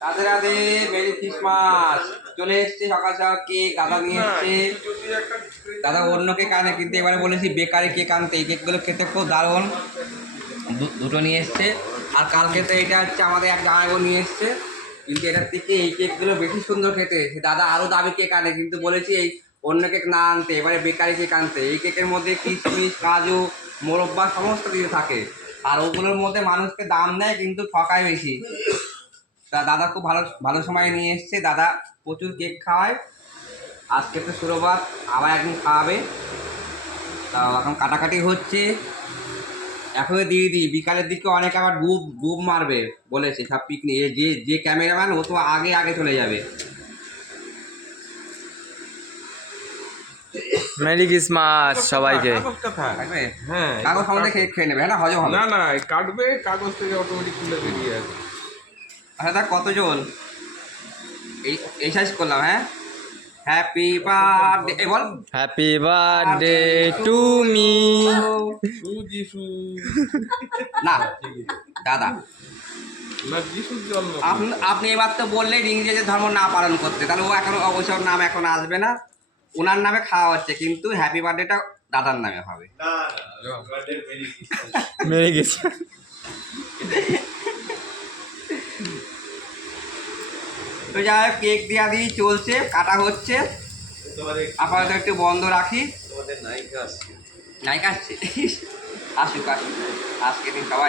Radhe Radhe, merry Christmas. চলে এসছে সকাল সকাল কেক, দাদা নিয়ে এসছে। দাদা অন্য কেক আনে, কিন্তু এবারে বলেছি বেকারি কেক আনতে। এই কেকগুলো খেতে খুব দারুণ। দুটো নিয়ে এসছে। আর কালকে তো এটা হচ্ছে আমাদের এক জামাইবাবু নিয়ে এসছে, কিন্তু এটার থেকে এই কেকগুলো বেশি সুন্দর খেতে। দাদা আরও দামি কেক আনে, কিন্তু বলেছি এই অন্য কেক না আনতে, এবারে বেকারি কেক আনতে। এই কেকের মধ্যে কিশমিশ, কাজু, মোরব্বা সমস্ত কিছু থাকে। আর ওগুলোর মধ্যে মানুষকে দাম দেয়, কিন্তু ঠকায় বেশি। তা দাদা খুব ভালো ভালো সময় নিয়ে এসছে। দাদা প্রচুর কেক খাওয়ায়। আজকে তো শুক্রবার, আবার একদিন খাওয়াবে। তা এখন কাটাকাটি হচ্ছে। এখনই দিয়ে দিই, বিকালের দিকে অনেক আবার ডুব মারবে বলেছে সব পিকনিক। যে যে ক্যামেরাম্যান ও তো আগে আগে চলে যাবে। মেরি ক্রিসমাস সবাইকে। থাকবে? হ্যাঁ, কাগজ আমাদের খেয়ে নেবে, হ্যাঁ না, হজম হবে। না না কাটবে, কাগজ থেকে অটোমেটিক খুলে বেরিয়ে আসবে। আচ্ছা তা কতজন? এই সাইজ করলাম। হ্যাঁ, happy birthday ball. Happy birthday to me. যিশু না দাদা, না, যিশুর জন্ম। আপনি এবার তো বললেন ইংরেজের ধর্ম না পালন করতে, তাহলে ও এখন ওইসব নাম এখন আসবে না। ওনার নামে খাওয়া হচ্ছে, কিন্তু হ্যাপি বার্থডেটা দাদার নামে হবে। Merry Christmas. তো যাই হোক, কেক দেওয়া দিয়ে চলছে, কাটা হচ্ছে। আপাতত একটু বন্ধ রাখি। নায়িকা আসছে। আসুক আসুক, আজকে দিন সবাই